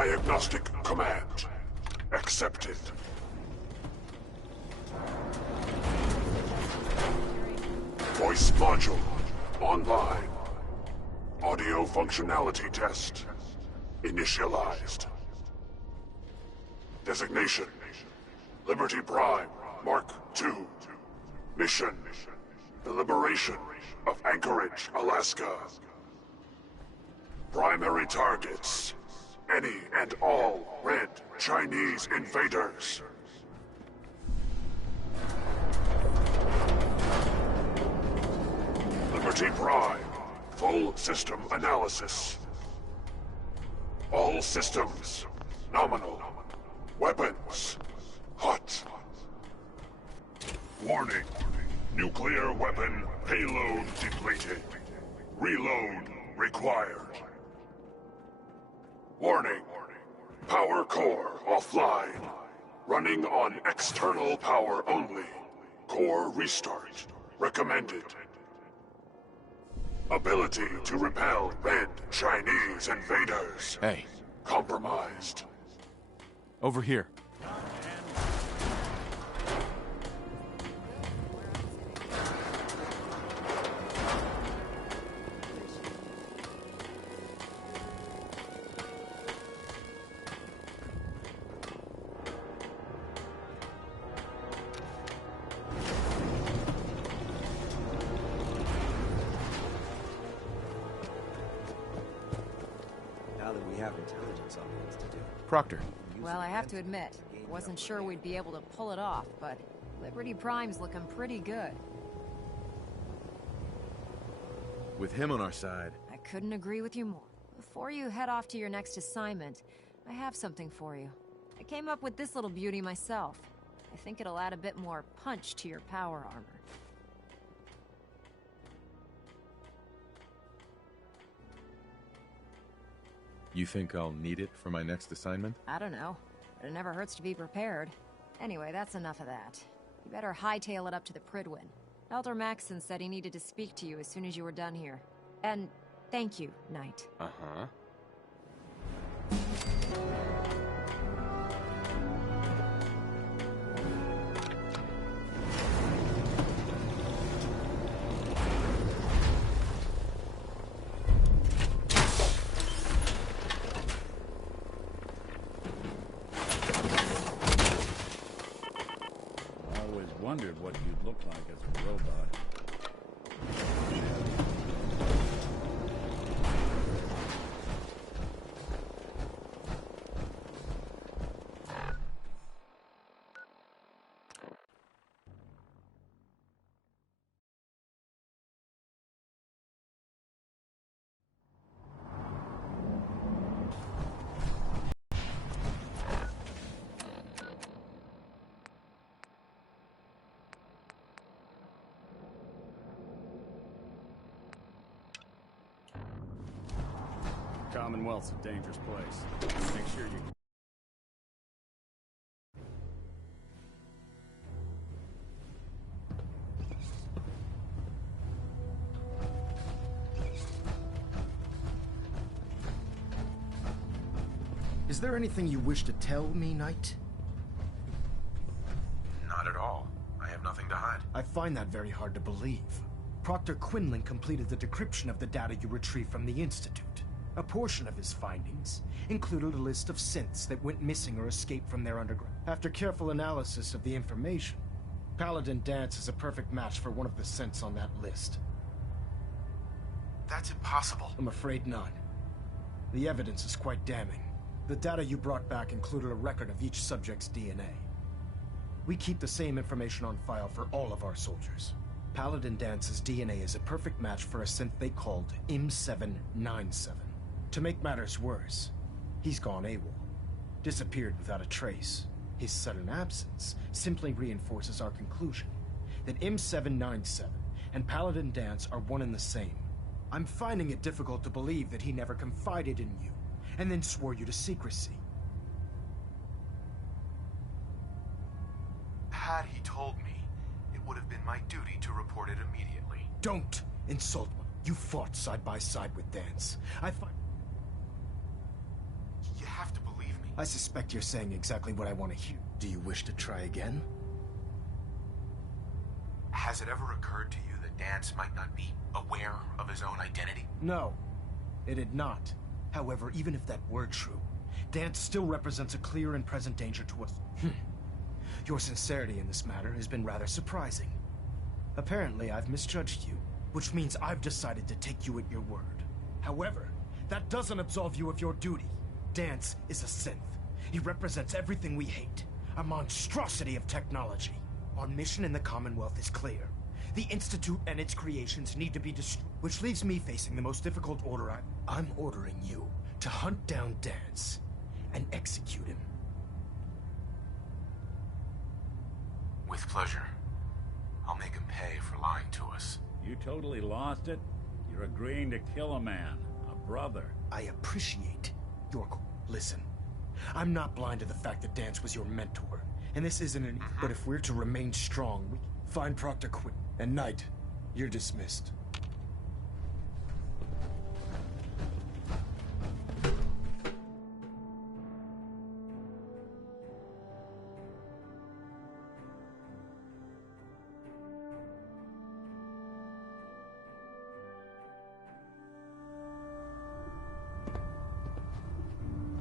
Diagnostic command accepted. Voice module online. Audio functionality test initialized. Designation: Liberty Prime Mark II. Mission: the liberation of Anchorage, Alaska. Primary targets: any and all red Chinese invaders. Liberty Prime, full system analysis. All systems nominal. Weapons hot. Warning: nuclear weapon payload depleted. Reload required. Warning: power core offline. Running on external power only. Core restart recommended. Ability to repel red Chinese invaders. Hey. Compromised. Over here. Now that we have intelligence updates to do. Proctor. Well, I have to admit, wasn't sure we'd be able to pull it off, but Liberty Prime's looking pretty good. With him on our side. I couldn't agree with you more. Before you head off to your next assignment, I have something for you. I came up with this little beauty myself. I think it'll add a bit more punch to your power armor. You think I'll need it for my next assignment? I don't know, but it never hurts to be prepared. Anyway, that's enough of that. You better hightail it up to the Pridwin. Elder Maxson said he needed to speak to you as soon as you were done here. And thank you, Knight. Uh-huh. Wondered what you'd look like as a robot. Commonwealth's a dangerous place. Make sure you... Is there anything you wish to tell me, Knight? Not at all. I have nothing to hide. I find that very hard to believe. Proctor Quinlan completed the decryption of the data you retrieved from the Institute. A portion of his findings included a list of synths that went missing or escaped from their underground. After careful analysis of the information, Paladin Dance is a perfect match for one of the synths on that list. That's impossible. I'm afraid not. The evidence is quite damning. The data you brought back included a record of each subject's DNA. We keep the same information on file for all of our soldiers. Paladin Dance's DNA is a perfect match for a synth they called M797. To make matters worse, he's gone AWOL, disappeared without a trace. His sudden absence simply reinforces our conclusion that M797 and Paladin Dance are one and the same. I'm finding it difficult to believe that he never confided in you, and then swore you to secrecy. Had he told me, it would have been my duty to report it immediately. Don't insult me. You fought side by side with Dance. I find... You have to believe I suspect you're saying exactly what I want to hear. Do you wish to try again? Has it ever occurred to you that Dance might not be aware of his own identity? No, it had not. However, even if that were true, Dance still represents a clear and present danger to us. Your sincerity in this matter has been rather surprising. Apparently, I've misjudged you, which means I've decided to take you at your word. However, that doesn't absolve you of your duty. Dance is a synth. He represents everything we hate, a monstrosity of technology. Our mission in the Commonwealth is clear. The Institute and its creations need to be destroyed, which leaves me facing the most difficult order. I'm ordering you to hunt down Dance and execute him. With pleasure. I'll make him pay for lying to us. You totally lost it? You're agreeing to kill a man, a brother. I appreciate your... Listen, I'm not blind to the fact that Dance was your mentor, and this isn't an... But if we're to remain strong, we find Proctor Quinn. And Knight, you're dismissed.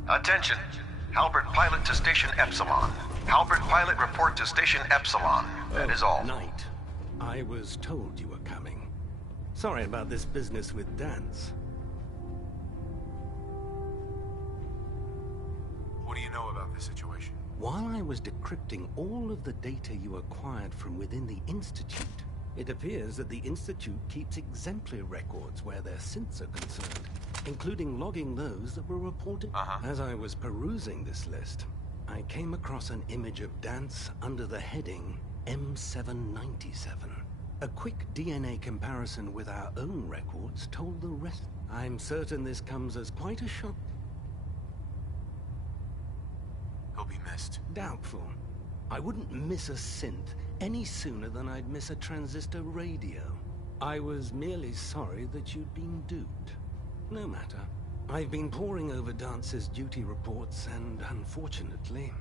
Attention! Halbert pilot to Station Epsilon. Halbert pilot report to Station Epsilon. That is all. Knight, I was told you were coming. Sorry about this business with Dance. What do you know about this situation? While I was decrypting all of the data you acquired from within the Institute, it appears that the Institute keeps exemplary records where their synths are concerned, including logging those that were reported. As I was perusing this list, I came across an image of Dance under the heading M797. A quick DNA comparison with our own records told the rest. I'm certain this comes as quite a shock. He'll be missed. Doubtful. I wouldn't miss a synth any sooner than I'd miss a transistor radio. I was merely sorry that you'd been duped. No matter. I've been poring over Dance's duty reports, and unfortunately,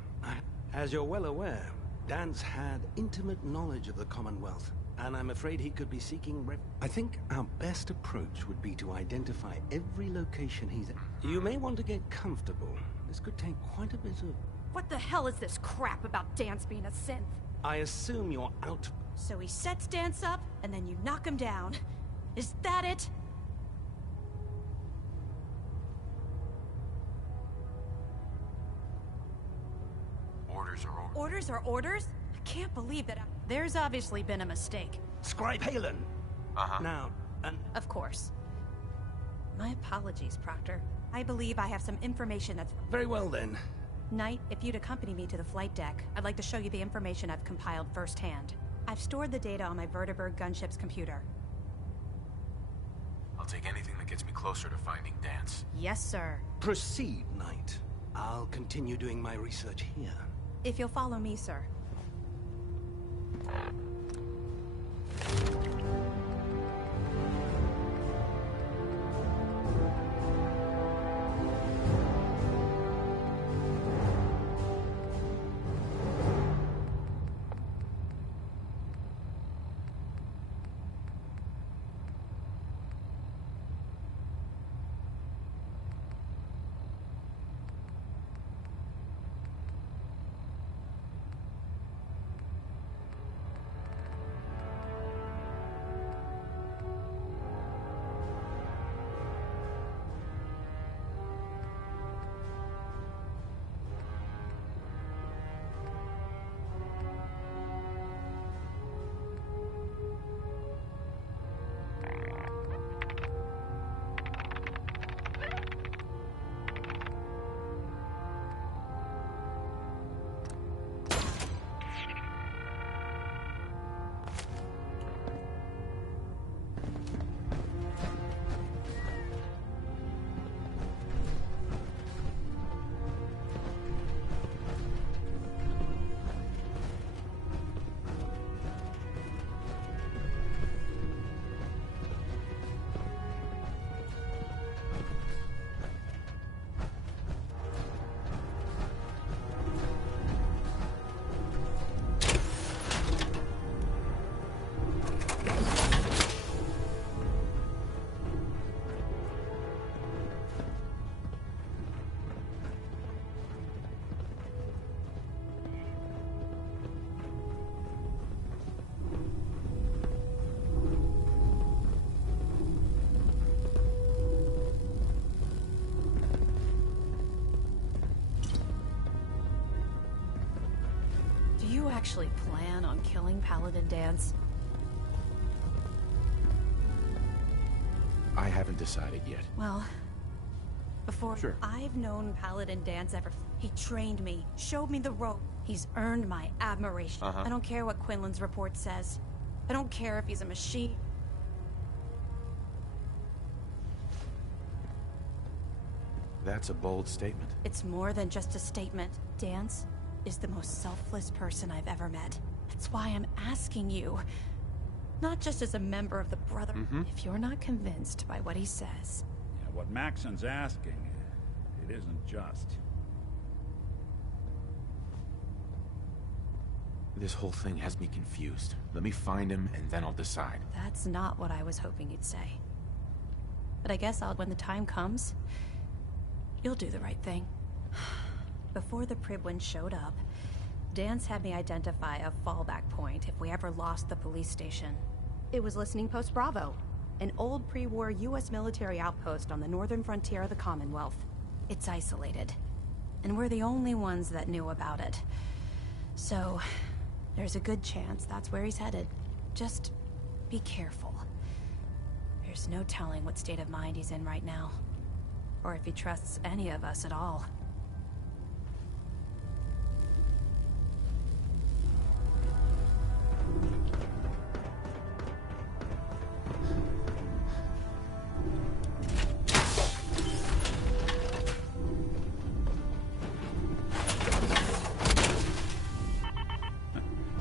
as you're well aware, Dance had intimate knowledge of the Commonwealth, and I'm afraid he could be seeking I think our best approach would be to identify every location he's at. You may want to get comfortable. This could take quite a bit of... What the hell is this crap about Dance being a synth? I assume you're out... So he sets Dance up, and then you knock him down. Is that it? Orders are orders. Orders are orders? I can't believe that There's obviously been a mistake. Scribe Halen! Now, Of course. My apologies, Proctor. I believe I have some information that's... Very well, then. Knight, if you'd accompany me to the flight deck, I'd like to show you the information I've compiled firsthand. I've stored the data on my Vertibird gunship's computer. I'll take anything that gets me closer to finding Dance. Yes, sir. Proceed, Knight. I'll continue doing my research here. If you'll follow me, sir. actually plan on killing Paladin Dance? I haven't decided yet. Well, before Sure. I've known Paladin Dance ever. He trained me, showed me the rope. He's earned my admiration. I don't care what Quinlan's report says. I don't care if he's a machine. That's a bold statement. It's more than just a statement. Dance is the most selfless person I've ever met. That's why I'm asking you. Not just as a member of the Brotherhood. If you're not convinced by what he says. Yeah, what Maxon's asking, it isn't just. This whole thing has me confused. Let me find him, and then I'll decide. That's not what I was hoping you'd say. But I guess when the time comes, you'll do the right thing. Before the Pribwin showed up, Dance had me identify a fallback point if we ever lost the police station. It was Listening Post Bravo, an old pre-war U.S. military outpost on the northern frontier of the Commonwealth. It's isolated, and we're the only ones that knew about it. So, there's a good chance that's where he's headed. Just be careful. There's no telling what state of mind he's in right now, or if he trusts any of us at all.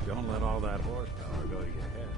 Don't let all that horsepower go to your head.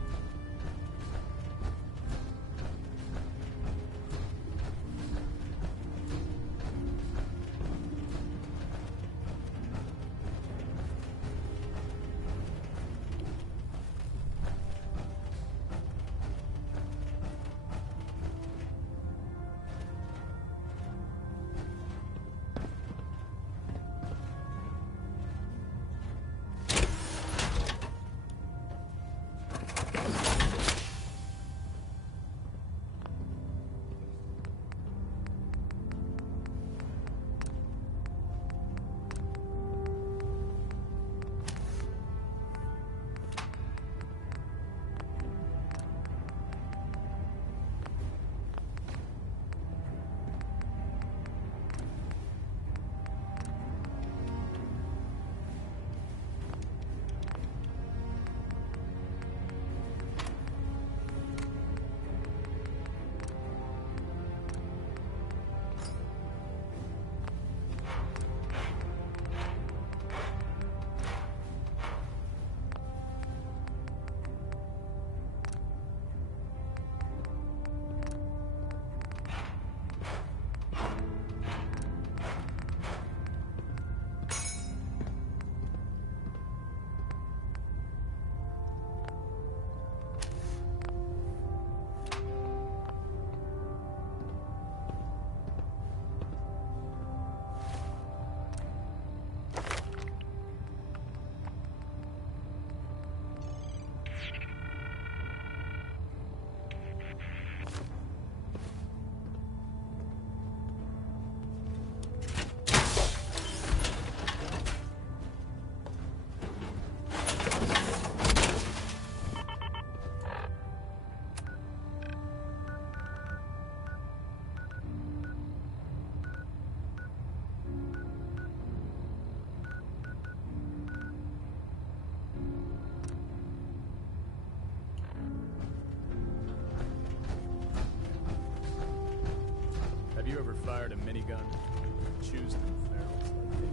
Have you ever fired a minigun? Choose them barrels like they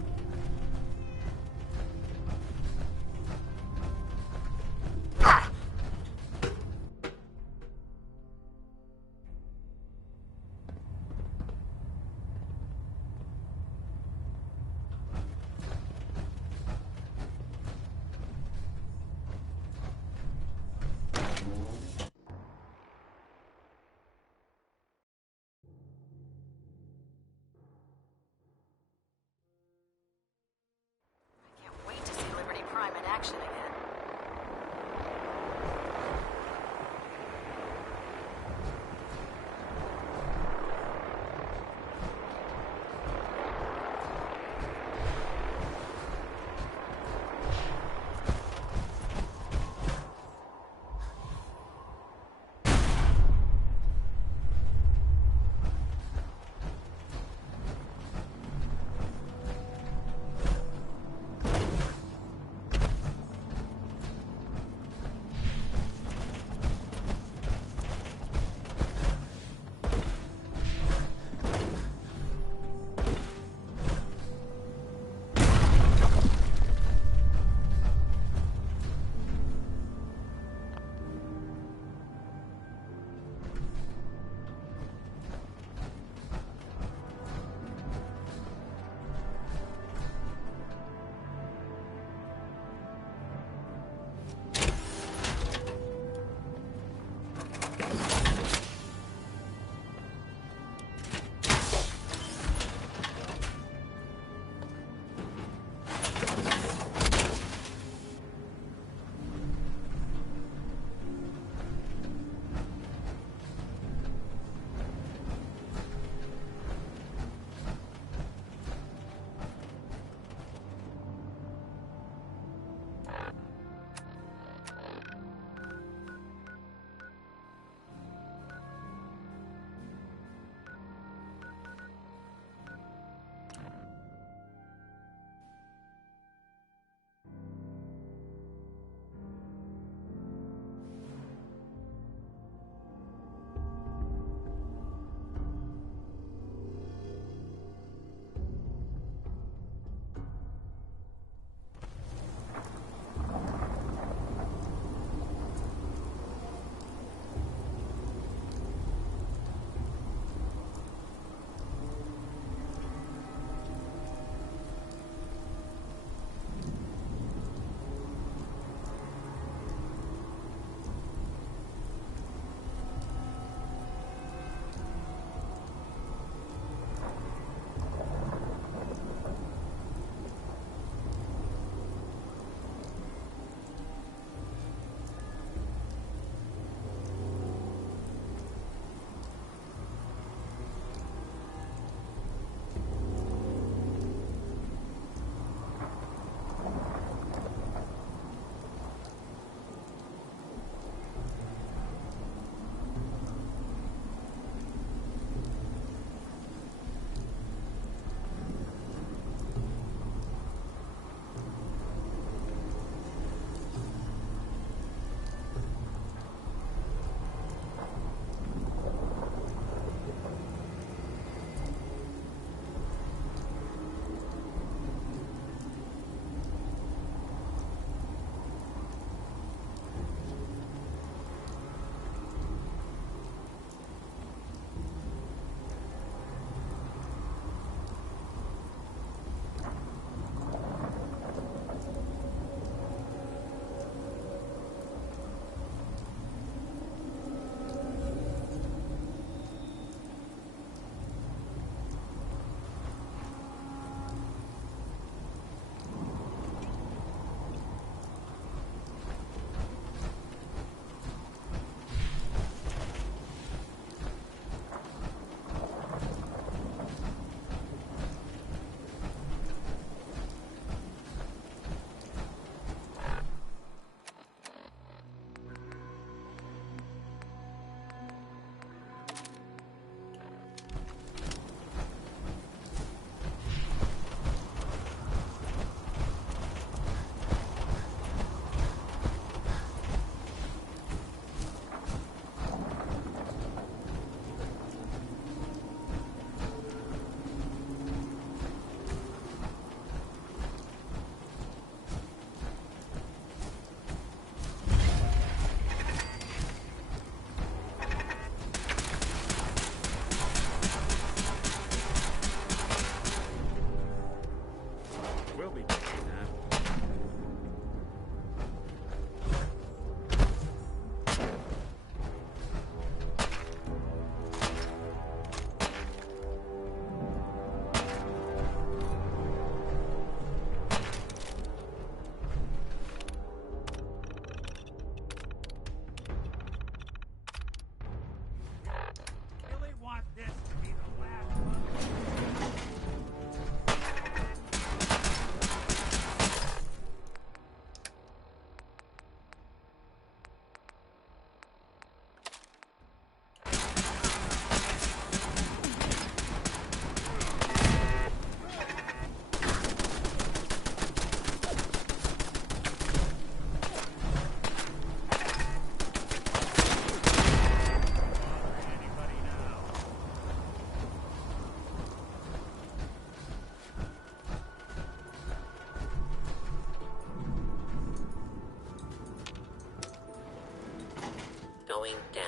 going down.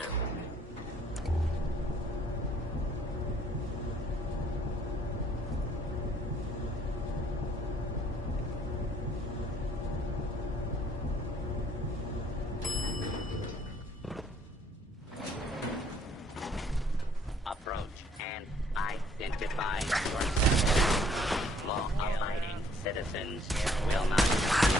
Approach and identify yourself. Law-abiding citizens will not be harmed.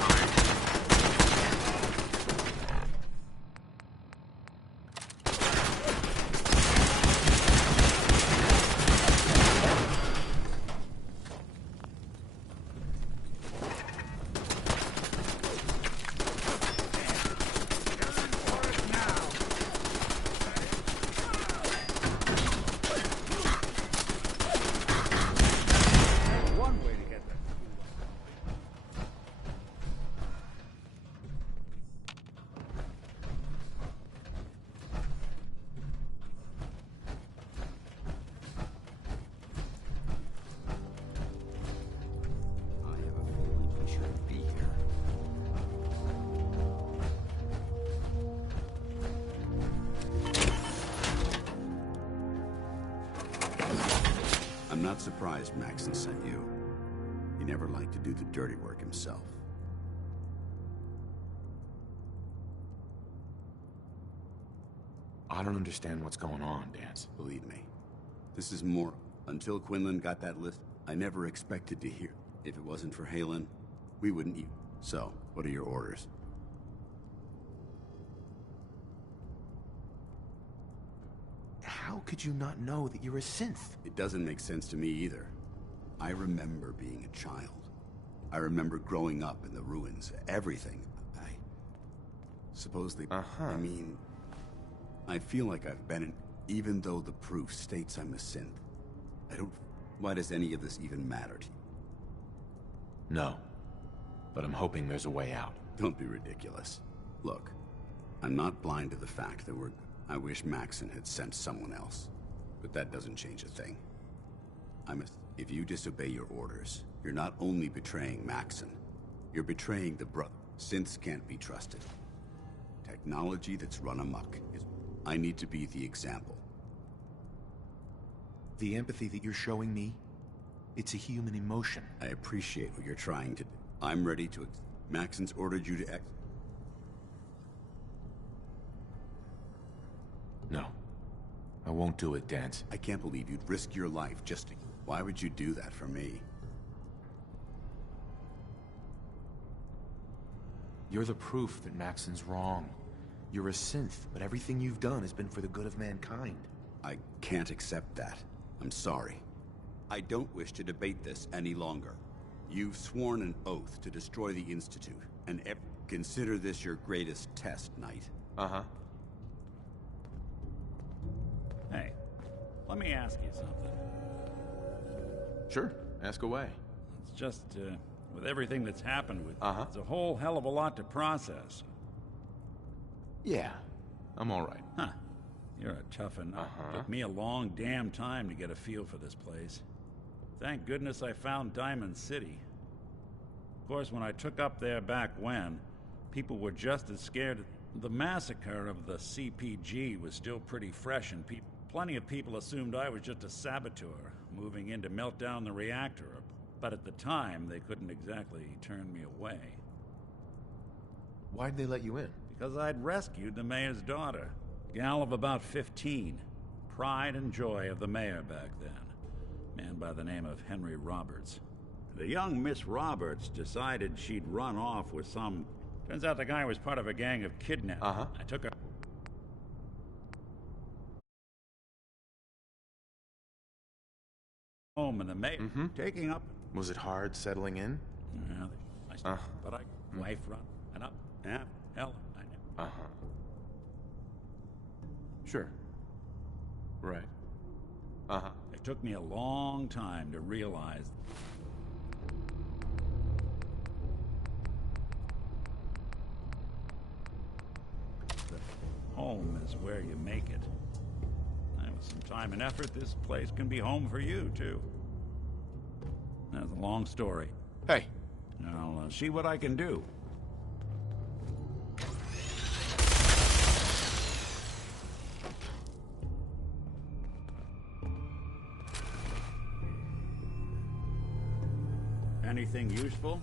I'm not surprised Maxon sent you. He never liked to do the dirty work himself. I don't understand what's going on, Dance. Believe me. This is more... Until Quinlan got that list, I never expected to hear. If it wasn't for Halen, we wouldn't eat. So, what are your orders? How could you not know that you're a synth? It doesn't make sense to me either. I remember being a child. I remember growing up in the ruins. Everything. I suppose they... I mean... I feel like I've been in... Even though the proof states I'm a synth. I don't... Why does any of this even matter to you? No. But I'm hoping there's a way out. Don't be ridiculous. Look, I'm not blind to the fact that we're... I wish Maxon had sent someone else. But that doesn't change a thing. If you disobey your orders, you're not only betraying Maxon, you're betraying the brother. Synths can't be trusted. Technology that's run amok is... I need to be the example. The empathy that you're showing me, it's a human emotion. I appreciate what you're trying to do. I'm ready to... Maxon's ordered you to No. I won't do it, Dance. I can't believe you'd risk your life just to... Why would you do that for me? You're the proof that Maxon's wrong. You're a synth, but everything you've done has been for the good of mankind. I can't accept that. I'm sorry. I don't wish to debate this any longer. You've sworn an oath to destroy the Institute, and consider this your greatest test, Knight. Uh-huh. Hey, let me ask you something. Sure, ask away. It's just, with everything that's happened with you, it's a whole hell of a lot to process. Yeah, I'm all right. Huh. You're a toughen. Took me a long damn time to get a feel for this place. Thank goodness I found Diamond City. Of course, when I took up there back when, people were just as scared. The massacre of the CPG was still pretty fresh, and plenty of people assumed I was just a saboteur, moving in to melt down the reactor. But at the time, they couldn't exactly turn me away. Why'd they let you in? Because I'd rescued the mayor's daughter. Gal of about 15. Pride and joy of the mayor back then. Man by the name of Henry Roberts. The young Miss Roberts decided she'd run off with some... Turns out the guy was part of a gang of kidnappers. I took her... home and the mayor taking up... Was it hard settling in? Yeah, but I... Wife run and up. Yeah, hell, I know. Sure. Right. It took me a long time to realize that home is where you make it. And with some time and effort, this place can be home for you, too. That's a long story. Hey. I'll see what I can do. anything useful?